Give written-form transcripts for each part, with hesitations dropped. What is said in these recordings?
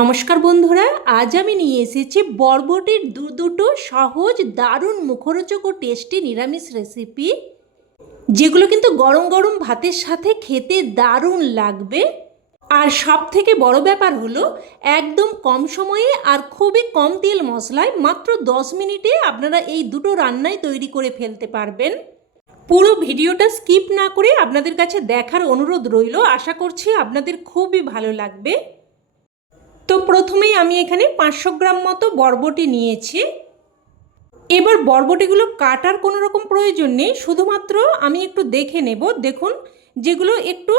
নমস্কার বন্ধুরা, আজ আমি নিয়ে এসেছি বরবটির দুটো সহজ দারুণ মুখরোচক ও টেস্টি নিরামিষ রেসিপি, যেগুলো কিন্তু গরম গরম ভাতের সাথে খেতে দারুণ লাগবে। আর সব থেকে বড় ব্যাপার হলো একদম কম সময়ে আর খুবই কম তেল মশলায় মাত্র 10 মিনিটে আপনারা এই দুটো রান্নাই তৈরি করে ফেলতে পারবেন। পুরো ভিডিওটা স্কিপ না করে আপনাদের কাছে দেখার অনুরোধ রইল। আশা করছি আপনাদের খুবই ভালো লাগবে। তো প্রথমেই আমি এখানে 500 গ্রাম মতো বরবটি নিয়েছি। এবার বরবটিগুলো কাটার কোনো রকম প্রয়োজন নেই, শুধুমাত্র আমি একটু দেখে নেব। দেখুন, যেগুলো একটু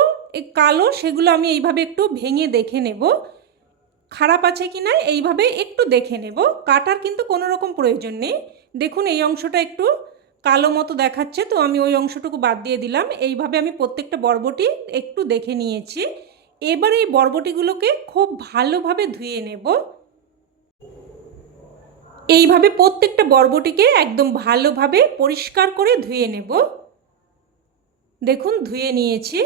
কালো সেগুলো আমি এইভাবে একটু ভেঙে দেখে নেব খারাপ আছে কি না, এইভাবে একটু দেখে নেব। কাটার কিন্তু কোনো রকম প্রয়োজন নেই। দেখুন, এই অংশটা একটু কালো মতো দেখাচ্ছে, তো আমি ওই অংশটুকু বাদ দিয়ে দিলাম। এইভাবে আমি প্রত্যেকটা বরবটি একটু দেখে নিয়েছি। এবার এই বরবটিগুলোকে খুব ভালোভাবে ধুয়ে নেব। এইভাবে প্রত্যেকটা বরবটিকে একদম ভালোভাবে পরিষ্কার করে ধুয়ে নেব। দেখুন, ধুয়ে নিয়েছি।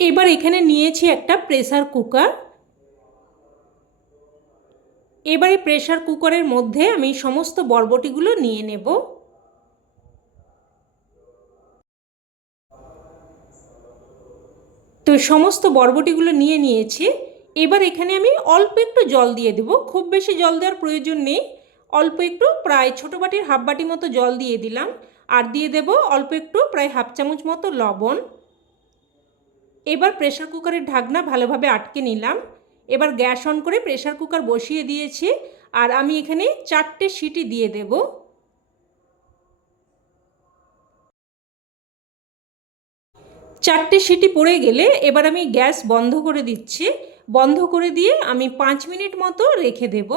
এবার এখানে নিয়েছি একটা প্রেসার কুকার। এবারে প্রেসার কুকারের মধ্যে আমি সমস্ত বরবটিগুলো নিয়ে নেব। তো সমস্ত বরবটিগুলো নিয়ে নিয়েছি। এবার এখানে আমি অল্প একটু জল দিয়ে দেব। খুব বেশি জল দেওয়ার প্রয়োজন নেই, অল্প একটু, প্রায় ছোটো বাটির হাফ বাটি মতো জল দিয়ে দিলাম। আর দিয়ে দেব অল্প একটু, প্রায় হাফ চামচ মতো লবণ। এবার প্রেসার কুকারের ঢাকনা ভালোভাবে আটকে নিলাম। এবার গ্যাস অন করে প্রেসার কুকার বসিয়ে দিয়েছি। আর আমি এখানে 4টে সিটি দিয়ে দেব। চারটে সিটি পড়ে গেলে এবার আমি গ্যাস বন্ধ করে দিচ্ছি। বন্ধ করে দিয়ে আমি 5 মিনিট মতো রেখে দেব।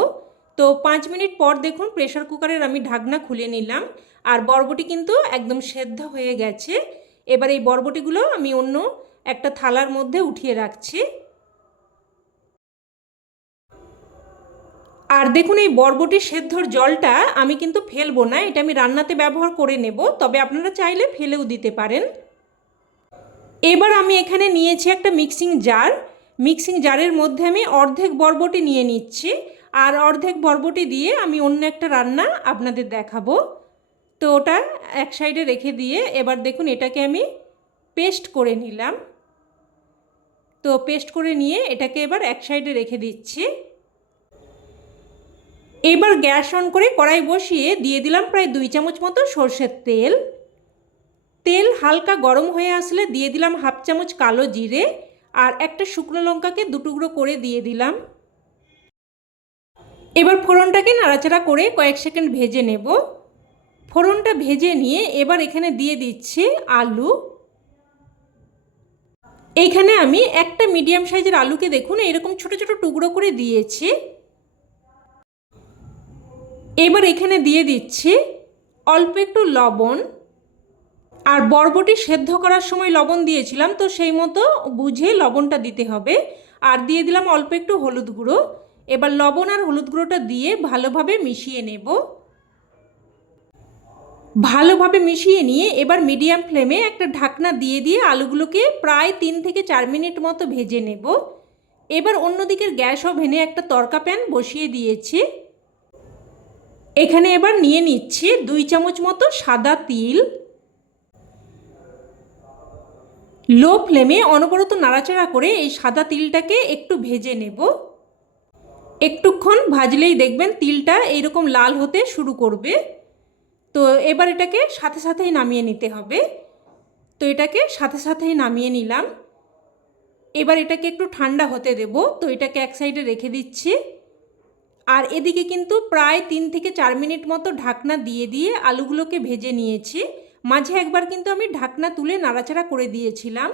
তো 5 মিনিট পর দেখুন, প্রেসার কুকারের আমি ঢাকনা খুলে নিলাম। আর বরবটি কিন্তু একদম সেদ্ধ হয়ে গেছে। এবার এই বরবটিগুলো আমি অন্য একটা থালার মধ্যে উঠিয়ে রাখছি। আর দেখুন, এই বরবটি সেদ্ধর জলটা আমি কিন্তু ফেলবো না, এটা আমি রান্নাতে ব্যবহার করে নেব, তবে আপনারা চাইলে ফেলেও দিতে পারেন। এবার আমি এখানে নিয়েছি একটা মিক্সিং জার। মিক্সিং জারের মধ্যে আমি অর্ধেক বরবটি নিয়ে নিচ্ছি। আর অর্ধেক বরবটি দিয়ে আমি অন্য একটা রান্না আপনাদের দেখাবো। তো ওটা এক সাইডে রেখে দিয়ে এবার দেখুন, এটাকে আমি পেস্ট করে নিলাম। তো পেস্ট করে নিয়ে এটাকে এবার এক সাইডে রেখে দিচ্ছি। এবার গ্যাস অন করে কড়াই বসিয়ে দিয়ে দিলাম প্রায় 2 চামচ মতো সর্ষের তেল। তেল হালকা গরম হয়ে আসলে দিয়ে দিলাম হাফ চামচ কালো জিরে। আর একটা শুকনো লঙ্কাকে 2 টুকরো করে দিয়ে দিলাম। এবার ফোড়নটাকে নাড়াচাড়া করে কয়েক সেকেন্ড ভেজে নেব। ফোড়নটা ভেজে নিয়ে এবার এখানে দিয়ে দিচ্ছি আলু। এইখানে আমি একটা মিডিয়াম সাইজের আলুকে দেখুন এরকম ছোট ছোট টুকরো করে দিয়েছি। এবার এখানে দিয়ে দিচ্ছি অল্প একটু লবণ। আর বরবটি সেদ্ধ করার সময় লবণ দিয়েছিলাম, তো সেই মতো বুঝে লবণটা দিতে হবে। আর দিয়ে দিলাম অল্প একটু হলুদ গুঁড়ো। এবার লবণ আর হলুদ গুঁড়োটা দিয়ে ভালোভাবে মিশিয়ে নেব। ভালোভাবে মিশিয়ে নিয়ে এবার মিডিয়াম ফ্লেমে একটা ঢাকনা দিয়ে দিয়ে আলুগুলোকে প্রায় 3 থেকে 4 মিনিট মতো ভেজে নেব। এবার অন্যদিকের গ্যাস ওভেনে একটা তড়কা প্যান বসিয়ে দিয়েছি। এখানে এবার নিয়ে নিচ্ছি 2 চামচ মতো সাদা তিল। লো ফ্লেমে অনবরত নাড়াচাড়া করে এই সাদা তিলটাকে একটু ভেজে নেব। একটুক্ষণ ভাজলেই দেখবেন তিলটা এইরকম লাল হতে শুরু করবে। তো এবার এটাকে সাথে সাথেই নামিয়ে নিতে হবে। তো এটাকে সাথে সাথেই নামিয়ে নিলাম। এবার এটাকে একটু ঠান্ডা হতে দেব। তো এটাকে এক সাইডে রেখে দিচ্ছি। আর এদিকে কিন্তু প্রায় 3 থেকে 4 মিনিট মতো ঢাকনা দিয়ে দিয়ে আলুগুলোকে ভেজে নিয়েছি। মাঝে একবার কিন্তু আমি ঢাকনা তুলে নাড়াচাড়া করে দিয়েছিলাম।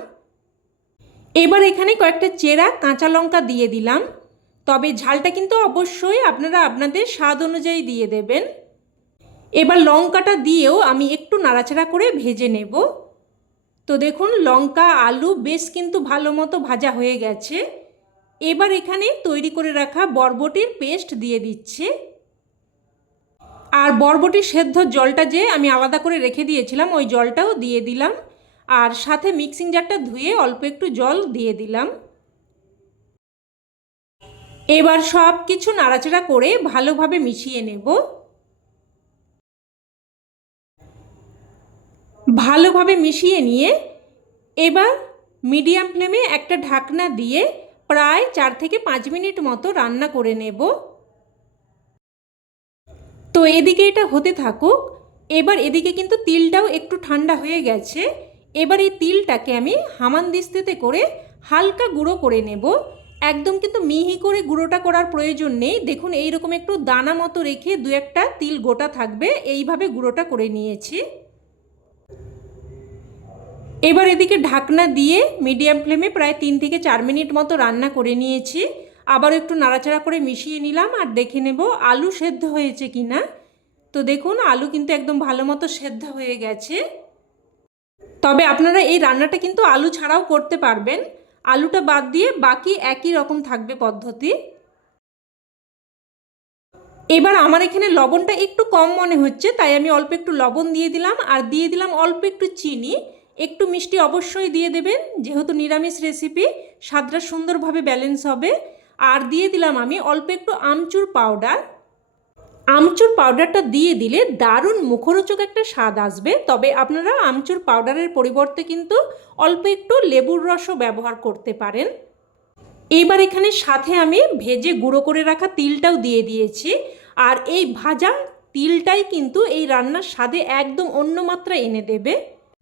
এবার এখানে কয়েকটা চেরা কাঁচা লঙ্কা দিয়ে দিলাম, তবে ঝালটা কিন্তু অবশ্যই আপনারা আপনাদের স্বাদ অনুযায়ী দিয়ে দেবেন। এবার লঙ্কাটা দিয়েও আমি একটু নাড়াচাড়া করে ভেজে নেব। তো দেখুন, লঙ্কা আলু বেশ কিন্তু ভালো মতো ভাজা হয়ে গেছে। এবার এখানে তৈরি করে রাখা বরবটির পেস্ট দিয়ে দিচ্ছি। আর বরবটির সেদ্ধ জলটা যে আমি আলাদা করে রেখে দিয়েছিলাম ওই জলটাও দিয়ে দিলাম। আর সাথে মিক্সিং জারটা ধুয়ে অল্প একটু জল দিয়ে দিলাম। এবার সব কিছু নাড়াচাড়া করে ভালোভাবে মিশিয়ে নেব। ভালোভাবে মিশিয়ে নিয়ে এবার মিডিয়াম ফ্লেমে একটা ঢাকনা দিয়ে প্রায় 4 থেকে 5 মিনিট মতো রান্না করে নেব। তো এদিকে এটা হতে থাকুক। এবার এদিকে কিন্তু তিলটাও একটু ঠান্ডা হয়ে গেছে। এবার এই তিলটাকে আমি হামানদিস্তাতে করে হালকা গুঁড়ো করে নেব। একদম কিন্তু মিহি করে গুঁড়োটা করার প্রয়োজন নেই। দেখুন এইরকম একটু দানা মতো রেখে দু একটা তিল গোটা থাকবে, এইভাবে গুঁড়োটা করে নিয়েছি। এবার এদিকে ঢাকনা দিয়ে মিডিয়াম ফ্লেমে প্রায় 3 থেকে 4 মিনিট মতো রান্না করে নিয়েছি। আবার একটু নাড়াচাড়া করে মিশিয়ে নিলাম আর দেখে নেব আলু সেদ্ধ হয়েছে কিনা। তো দেখুন আলু কিন্তু একদম ভালো মতো সেদ্ধ হয়ে গেছে। তবে আপনারা এই রান্নাটা কিন্তু আলু ছাড়াও করতে পারবেন, আলুটা বাদ দিয়ে বাকি একই রকম থাকবে পদ্ধতি। এবার আমার এখানে লবণটা একটু কম মনে হচ্ছে, তাই আমি অল্প একটু লবণ দিয়ে দিলাম আর দিয়ে দিলাম অল্প একটু চিনি। একটু মিষ্টি অবশ্যই দিয়ে দেবেন, যেহেতু নিরামিষ রেসিপি স্বাদটা সুন্দরভাবে ব্যালেন্স হবে। আর দিয়ে দিলাম আমি অল্প একটু আমচুর পাউডার। আমচুর পাউডারটা দিয়ে দিলে দারুণ মুখরোচক একটা স্বাদ আসবে। তবে আপনারা আমচুর পাউডারের পরিবর্তে কিন্তু অল্প একটু লেবুর রসও ব্যবহার করতে পারেন। এইবার এখানে সাথে আমি ভেজে গুঁড়ো করে রাখা তিলটাও দিয়ে দিয়েছি। আর এই ভাজা তিলটাই কিন্তু এই রান্নার স্বাদে একদম অন্য মাত্রা এনে দেবে।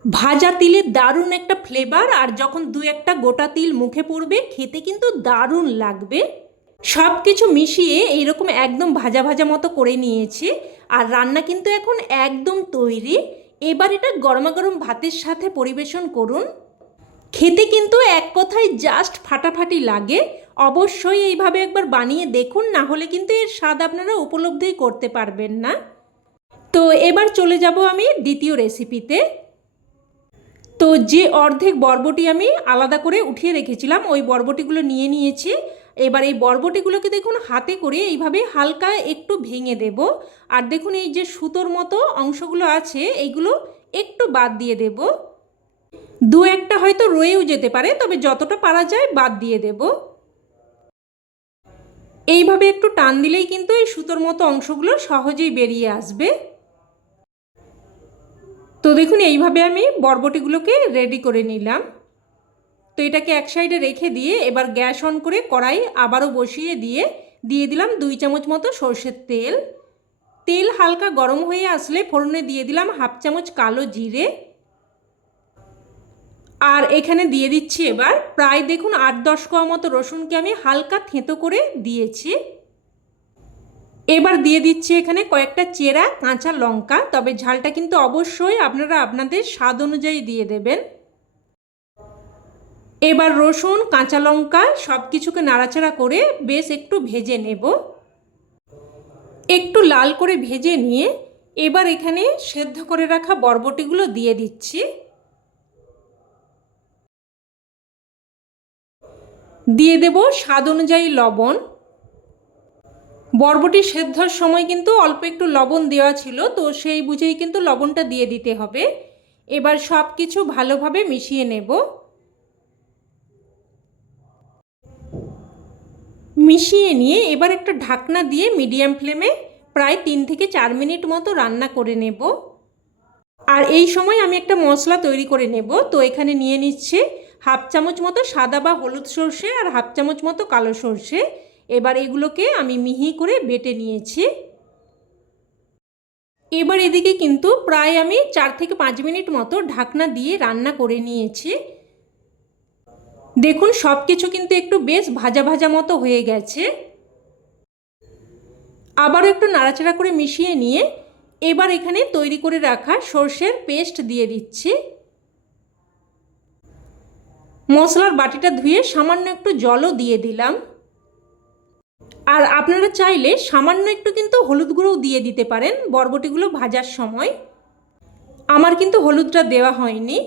ভাজা তিলের দারুণ একটা ফ্লেভার, আর যখন দু একটা গোটা তিল মুখে পড়বে খেতে কিন্তু দারুণ লাগবে। সব কিছু মিশিয়ে এইরকম একদম ভাজা ভাজা মতো করে নিয়েছি আর রান্না কিন্তু এখন একদম তৈরি। এবার এটা গরমাগরম ভাতের সাথে পরিবেশন করুন। খেতে কিন্তু এক কথায় জাস্ট ফাটাফাটি লাগে। অবশ্যই এইভাবে একবার বানিয়ে দেখুন, না হলে কিন্তু এর স্বাদ আপনারা উপলব্ধি করতে পারবেন না। তো এবার চলে যাব আমি দ্বিতীয় রেসিপিতে। তো যে অর্ধেক বরবটি আমি আলাদা করে উঠিয়ে রেখেছিলাম ওই বরবটিগুলো নিয়ে নিয়েছি। এবার এই বরবটিগুলোকে দেখুন হাতে করে এইভাবে হালকা একটু ভেঙে দেব। আর দেখুন এই যে সুতোর মতো অংশগুলো আছে এইগুলো একটু বাদ দিয়ে দেব। দু একটা হয়তো রয়েও যেতে পারে, তবে যতটা পারা যায় বাদ দিয়ে দেব। এইভাবে একটু টান দিলেই কিন্তু এই সুতোর মতো অংশগুলো সহজেই বেরিয়ে আসবে। তো দেখুন এইভাবে আমি বরবটিগুলোকে রেডি করে নিলাম। তো এটাকে এক সাইডে রেখে দিয়ে এবার গ্যাস অন করে কড়াই আবারও বসিয়ে দিয়ে দিলাম 2 চামচ মতো সরষের তেল। তেল হালকা গরম হয়ে আসলে ফোড়নে দিয়ে দিলাম 1/2 চামচ কালো জিরে। আর এখানে দিয়ে দিচ্ছি এবার প্রায় দেখুন 8-10 কোয়া মতো রসুনকে আমি হালকা থেঁতো করে দিয়েছি। এবার দিয়ে দিচ্ছি এখানে কয়েকটা চেরা কাঁচা লঙ্কা, তবে ঝালটা কিন্তু অবশ্যই আপনারা আপনাদের স্বাদ অনুযায়ী দিয়ে দেবেন। এবার রসুন কাঁচা লঙ্কা সব কিছুকে নাড়াচাড়া করে বেশ একটু ভেজে নেব। একটু লাল করে ভেজে নিয়ে এবার এখানে সেদ্ধ করে রাখা বরবটিগুলো দিয়ে দিচ্ছি। দিয়ে দেব স্বাদ অনুযায়ী লবণ। বরবটি সেদ্ধর সময় কিন্তু অল্প একটু লবণ দেওয়া ছিল, তো সেই বুঝেই কিন্তু লবণটা দিয়ে দিতে হবে। এবার সব কিছু ভালোভাবে মিশিয়ে নেব। মিশিয়ে নিয়ে এবার একটা ঢাকনা দিয়ে মিডিয়াম ফ্লেমে প্রায় 3 থেকে 4 মিনিট মতো রান্না করে নেব। আর এই সময় আমি একটা মশলা তৈরি করে নেব। তো এখানে নিয়ে নিচ্ছে 1/2 চামচ মতো সাদা বা হলুদ সর্ষে আর 1/2 চামচ মতো কালো সর্ষে। এবার এগুলোকে আমি মিহি করে বেটে নিয়েছি। এবার এদিকে কিন্তু প্রায় আমি 4 থেকে 5 মিনিট মতো ঢাকনা দিয়ে রান্না করে নিয়েছি। দেখুন সব কিছু কিন্তু একটু বেশ ভাজা ভাজা মতো হয়ে গেছে। আবারও একটু নাড়াচাড়া করে মিশিয়ে নিয়ে এবার এখানে তৈরি করে রাখা সর্ষের পেস্ট দিয়ে দিচ্ছি। মশলার বাটিটা ধুয়ে সামান্য একটু জলও দিয়ে দিলাম। আর আপনারা চাইলে সামান্য একটু কিন্তু হলুদ গুঁড়োও দিয়ে দিতে পারেন বরবটিগুলো ভাজার সময়। আমার কিন্তু হলুদটা দেওয়া হয়নি।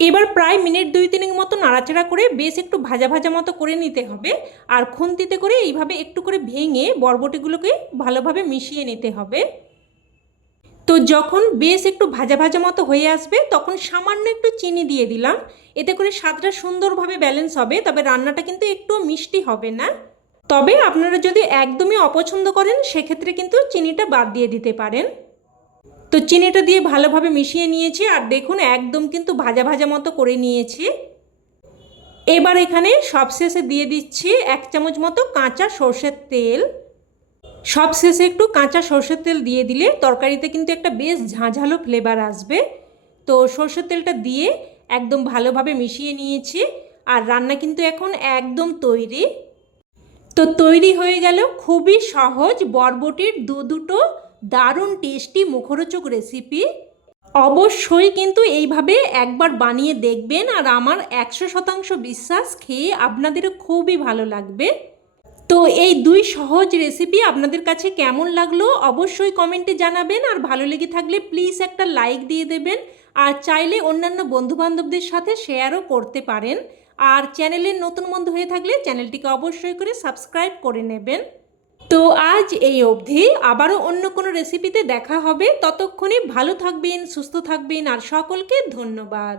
এবার প্রায় মিনিট 2-3 মতো নাড়াচাড়া করে বেশ একটু ভাজা ভাজা মতো করে নিতে হবে। আর খুন্তিতে করে এইভাবে একটু করে ভেঙে বরবটিগুলোকে ভালোভাবে মিশিয়ে নিতে হবে। তো যখন বেশ একটু ভাজা ভাজা মতো হয়ে আসবে তখন সামান্য একটু চিনি দিয়ে দিলাম। এতে করে স্বাদটা সুন্দরভাবে ব্যালেন্স হবে, তবে রান্নাটা কিন্তু একটু মিষ্টি হবে না। তবে আপনারা যদি একদমই অপছন্দ করেন সেক্ষেত্রে কিন্তু চিনিটা বাদ দিয়ে দিতে পারেন। তো চিনিটা দিয়ে ভালোভাবে মিশিয়ে নিয়েছি, আর দেখুন একদম কিন্তু ভাজা ভাজা মতো করে নিয়েছি। এবার এখানে সবশেষে দিয়ে দিচ্ছি 1 চামচ মতো কাঁচা সর্ষের তেল। সবশেষে একটু কাঁচা সর্ষের তেল দিয়ে দিলে তরকারিতে কিন্তু একটা বেশ ঝাঁঝালো ফ্লেভার আসবে। তো সর্ষের তেলটা দিয়ে একদম ভালোভাবে মিশিয়ে নিয়েছি, আর রান্না কিন্তু এখন একদম তৈরি। তো তৈরি হয়ে গেল খুবই সহজ বরবটির দুটো দারুণ টেস্টি মুখরোচক রেসিপি। অবশ্যই কিন্তু এইভাবে একবার বানিয়ে দেখবেন, আর আমার 100% বিশ্বাস খেয়ে আপনাদেরও খুবই ভালো লাগবে। তো এই 2 সহজ রেসিপি আপনাদের কাছে কেমন লাগলো অবশ্যই কমেন্টে জানাবেন, আর ভালো লেগে থাকলে প্লিজ একটা লাইক দিয়ে দেবেন, আর চাইলে অন্যান্য বন্ধুবান্ধবদের সাথে শেয়ারও করতে পারেন। আর চ্যানেলের নতুন বন্ধু হয়ে থাকলে চ্যানেলটিকে অবশ্যই করে সাবস্ক্রাইব করে নেবেন। তো আজ এই অবধি, আবারও অন্য কোনো রেসিপিতে দেখা হবে। ততক্ষণে ভালো থাকবেন, সুস্থ থাকবেন, আর সকলকে ধন্যবাদ।